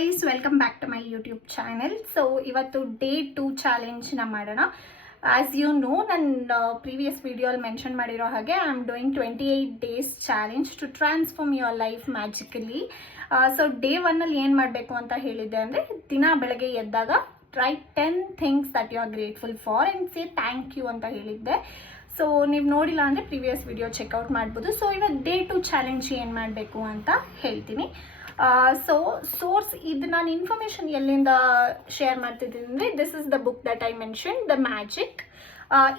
guys, welcome back to my YouTube channel. So ivattu day 2 challenge na madana. As you know, ನನ್ನ previous video ಅಲ್ಲಿ mention ಮಾಡಿರೋ ಹಾಗೆ I am doing 28 days challenge to transform your life magically. So day 1 ಅಲ್ಲಿ ಏನು ಮಾಡಬೇಕು ಅಂತ ಹೇಳಿದ್ದೆ ಅಂದ್ರೆ ದಿನ ಬೆಳಗ್ಗೆ ಎದ್ದಾಗ write 10 things that you are grateful for and say thank you ಅಂತ ಹೇಳಿದ್ದೆ. ಸೊ ನೀವು ನೋಡಿಲ್ಲ ಅಂದರೆ ಪ್ರೀವಿಯಸ್ ವಿಡಿಯೋ ಚೆಕ್ಔಟ್ ಮಾಡ್ಬೋದು. ಸೊ ಇವತ್ತು ಡೇ 2 ಚಾಲೆಂಜ್ ಏನು ಮಾಡಬೇಕು ಅಂತ ಹೇಳ್ತೀನಿ. ಸೊ ಸೋರ್ಸ್ ಇದು ನಾನು ಇನ್ಫಾರ್ಮೇಷನ್ ಎಲ್ಲಿಂದ ಶೇರ್ ಮಾಡ್ತಿದ್ದೀನಿ ಅಂದರೆ this is the book that I mention, the magic.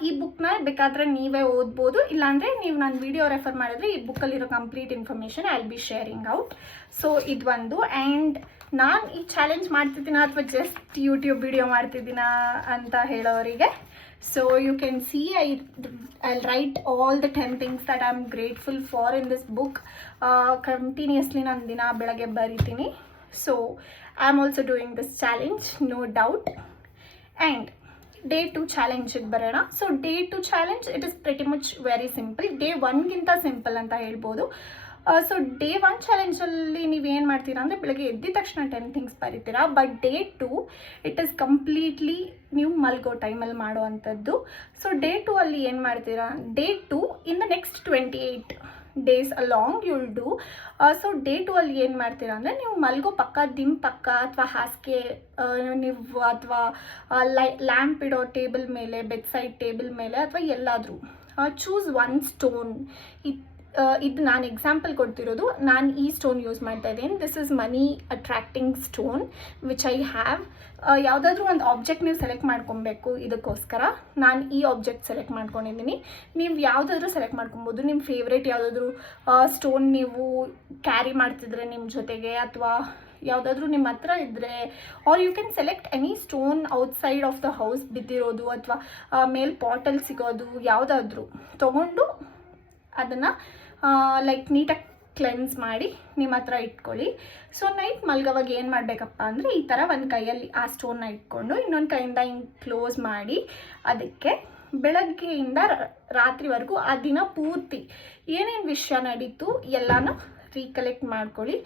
ಈ ಬುಕ್ನ ಬೇಕಾದರೆ ನೀವೇ ಓದ್ಬೋದು, ಇಲ್ಲಾಂದರೆ ನೀವು ನಾನು ವಿಡಿಯೋ ರೆಫರ್ ಮಾಡಿದ್ರೆ ಈ ಬುಕ್ಕಲ್ಲಿರೋ complete information I will be sharing out. So ಇದು ಒಂದು. ಆ್ಯಂಡ್ ನಾನು ಈ ಚಾಲೆಂಜ್ ಮಾಡ್ತಿದ್ದೀನ ಅಥವಾ ಜಸ್ಟ್ ಯೂಟ್ಯೂಬ್ ವಿಡಿಯೋ ಮಾಡ್ತಿದ್ದೀನ ಅಂತ ಹೇಳೋರಿಗೆ, so you can see I'll write all the 10 things that I'm grateful for in this book. Continuously ನಾನು ದಿನ ಬೆಳಗ್ಗೆ ಬರಿತೀನಿ. So I'm also doing this challenge, no doubt. And day 2 challenge ಬರೋಣ. So day 2 challenge it is pretty much very simple. day 1 ಗಿಂತ simple ಅಂತ ಹೇಳ್ಬೋದು. So day 1 ಚಾಲೆಂಜಲ್ಲಿ ನೀವೇನು ಮಾಡ್ತೀರಾ ಅಂದರೆ ಬೆಳಗ್ಗೆ ಎದ್ದಿದ ತಕ್ಷಣ 10 ಥಿಂಗ್ಸ್ ಬರೀತೀರಾ. But day 2 it is completely ನೀವು ಮಲ್ಗೋ ಟೈಮಲ್ಲಿ ಮಾಡೋ ಅಂಥದ್ದು. ಸೊ ಡೇ 2 ಅಲ್ಲಿ ಏನು ಮಾಡ್ತೀರಾ, day 2 in the next 28 days along you'll do. So day 2 ಅಲ್ಲಿ ಏನು ಮಾಡ್ತೀರಾ ಅಂದರೆ ನೀವು ಮಲ್ಗೋ ಪಕ್ಕ ದಿಮ್ ಪಕ್ಕ ಅಥವಾ ಹಾಸಿಗೆ ನೀವು ಅಥವಾ ಲ್ಯಾಂಪ್ ಇಡೋ ಟೇಬಲ್ ಮೇಲೆ, ಬೆಡ್ ಸೈಡ್ ಟೇಬಲ್ ಮೇಲೆ ಅಥವಾ ಎಲ್ಲಾದರೂ ಚೂಸ್ ಒನ್ ಸ್ಟೋನ್. ಇದು ನಾನು ಎಕ್ಸಾಂಪಲ್ ಕೊಡ್ತಿರೋದು, ನಾನು ಈ ಸ್ಟೋನ್ ಯೂಸ್ ಮಾಡ್ತಾ ಇದ್ದೀನಿ. This is money attracting stone which I have. ಯಾವುದಾದ್ರೂ ಒಂದು ಆಬ್ಜೆಕ್ಟ್ ನೀವು ಸೆಲೆಕ್ಟ್ ಮಾಡ್ಕೊಬೇಕು. ಇದಕ್ಕೋಸ್ಕರ ನಾನು ಈ ಆಬ್ಜೆಕ್ಟ್ ಸೆಲೆಕ್ಟ್ ಮಾಡ್ಕೊಂಡಿದ್ದೀನಿ. ನೀವು ಯಾವುದಾದ್ರೂ ಸೆಲೆಕ್ಟ್ ಮಾಡ್ಕೊಬೋದು. ನಿಮ್ಮ ಫೇವ್ರೇಟ್ ಯಾವುದಾದ್ರೂ ಸ್ಟೋನ್ ನೀವು ಕ್ಯಾರಿ ಮಾಡ್ತಿದ್ರೆ ನಿಮ್ಮ ಜೊತೆಗೆ, ಅಥವಾ ಯಾವುದಾದ್ರೂ ನಿಮ್ಮ ಹತ್ರ ಇದ್ದರೆ, or you can select any stone outside of the house ಬಿದ್ದಿರೋದು ಅಥವಾ ಮೇಲ್ ಪಾಟಲ್ಲಿ ಸಿಗೋದು ಯಾವುದಾದ್ರೂ ತೊಗೊಂಡು ಅದನ್ನು ಲೈಕ್ ನೀಟಾಗಿ ಕ್ಲೆನ್ಸ್ ಮಾಡಿ ನಿಮ್ಮ ಹತ್ರ ಇಟ್ಕೊಳ್ಳಿ. ಸೊ ನೈಟ್ ಮಲ್ಗೋವಾಗ ಏನು ಮಾಡಬೇಕಪ್ಪ ಅಂದರೆ ಈ ಥರ ಒಂದು ಕೈಯಲ್ಲಿ ಆ ಸ್ಟೋನ್ನ ಇಟ್ಕೊಂಡು ಇನ್ನೊಂದು ಕೈಯಿಂದ ಹಿಂಗೆ ಕ್ಲೋಸ್ ಮಾಡಿ ಅದಕ್ಕೆ ಬೆಳಗ್ಗೆಯಿಂದ ರಾತ್ರಿವರೆಗೂ ಆ ದಿನ ಪೂರ್ತಿ ಏನೇನು ವಿಷಯ ನಡೀತು ಎಲ್ಲನೂ ರೀಕಲೆಕ್ಟ್ ಮಾಡ್ಕೊಳ್ಳಿ.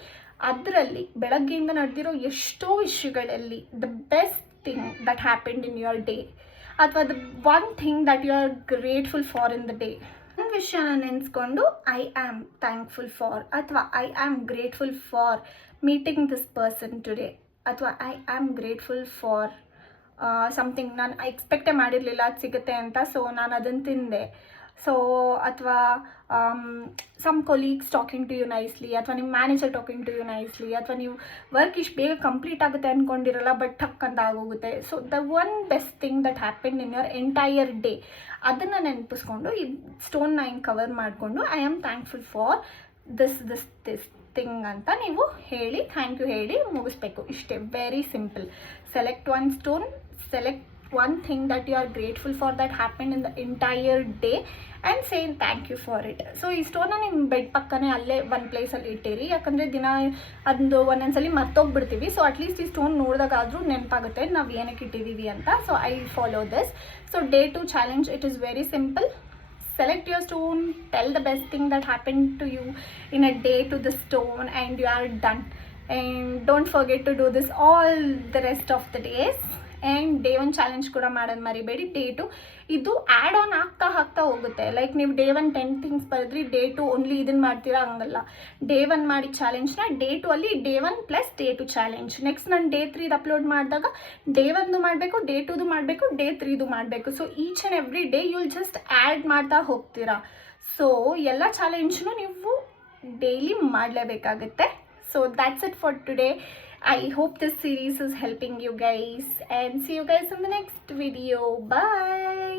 ಅದರಲ್ಲಿ ಬೆಳಗ್ಗೆಯಿಂದ ನಡೆದಿರೋ ಎಷ್ಟೋ ವಿಷಯಗಳಲ್ಲಿ the best thing that happened in your day ಅಥವಾ the one thing that you are grateful for in the day, ಒಂದು ವಿಷಯನ ನೆನೆಸ್ಕೊಂಡು ಐ ಆಮ್ ಥ್ಯಾಂಕ್ಫುಲ್ ಫಾರ್ ಅಥವಾ I am grateful for meeting this person today ಅಥವಾ I am grateful for something ನಾನು ಎಕ್ಸ್ಪೆಕ್ಟೇ ಮಾಡಿರಲಿಲ್ಲ ಅದು ಸಿಗುತ್ತೆ ಅಂತ, ಸೊ ನಾನು ಅದನ್ನು ತಿಂದೆ. ಸೊ ಅಥವಾ some colleagues talking to you nicely, ಅಥವಾ ನಿಮ್ಮ manager talking to you nicely, ಅಥವಾ ನೀವು ವರ್ಕ್ ಇಷ್ಟು ಬೇಗ ಕಂಪ್ಲೀಟ್ ಆಗುತ್ತೆ ಅಂದ್ಕೊಂಡಿರಲ್ಲ ಬಟ್ ಟಕ್ ಅಂತ ಆಗೋಗುತ್ತೆ. So the one best thing that happened in your entire day ಅದನ್ನು ನೆನಪಿಸ್ಕೊಂಡು ಈ ಸ್ಟೋನ್ನ ಹಿಂಗೆ ಕವರ್ ಮಾಡಿಕೊಂಡು I am thankful for this thing ಅಂತ ನೀವು ಹೇಳಿ ಥ್ಯಾಂಕ್ ಯು ಹೇಳಿ ಮುಗಿಸ್ಬೇಕು. ಇಷ್ಟೇ, very simple. Select one stone, select one thing that you are grateful for that happened in the entire day and say thank you for it. So ಈ ಸ್ಟೋನ್ನ ನಿಮ್ಮ bed ಪಕ್ಕನೇ ಅಲ್ಲೇ ಒಂದು ಪ್ಲೇಸಲ್ಲಿ ಇಟ್ಟಿರಿ, ಯಾಕಂದರೆ ದಿನ ಅದು ಒಂದೊಂದ್ಸಲಿ ಮರ್ತೋಗ್ಬಿಡ್ತೀವಿ. ಸೊ ಅಟ್ಲೀಸ್ಟ್ ಈ ಸ್ಟೋನ್ ನೋಡಿದಾಗಾದರೂ ನೆನಪಾಗುತ್ತೆ ನಾವು ಏನಕ್ಕೆ ಇಟ್ಟಿದ್ದೀವಿ ಅಂತ. So I follow this. So day 2 challenge it is very simple. Select your stone, tell the best thing that happened to you in a day to the stone and you are done. And don't forget to do this all the rest of the days. And day 1 challenge ಕೂಡ ಮಾಡೋದು ಮರಿಬೇಡಿ. Day 2 ಇದು add on ಆಗ್ತಾ ಹೋಗುತ್ತೆ. Like ನೀವು day 1 10 things ಬರೆದ್ರಿ, day 2 only ಇದನ್ನು ಮಾಡ್ತೀರಾ, ಹಂಗಲ್ಲ. ಡೇ 1 ಮಾಡಿ ಚಾಲೆಂಜ್ನ ಡೇ 2 ಅಲ್ಲಿ day 1 plus day 2 challenge. Next ನಾನು ಡೇ 3 ಅಪ್ಲೋಡ್ ಮಾಡಿದಾಗ ಡೇ 1 ಮಾಡಬೇಕು, ಡೇ 2 ಮಾಡಬೇಕು, ಡೇ 3 ಮಾಡಬೇಕು. So each and every day you will just add ಮಾಡ್ತಾ ಹೋಗ್ತೀರಾ. ಸೊ ಎಲ್ಲ ಚಾಲೆಂಜ್ನು ನೀವು ಡೈಲಿ ಮಾಡಲೇಬೇಕಾಗುತ್ತೆ. So that's it for today. I hope this series is helping you guys and see you guys in the next video. Bye.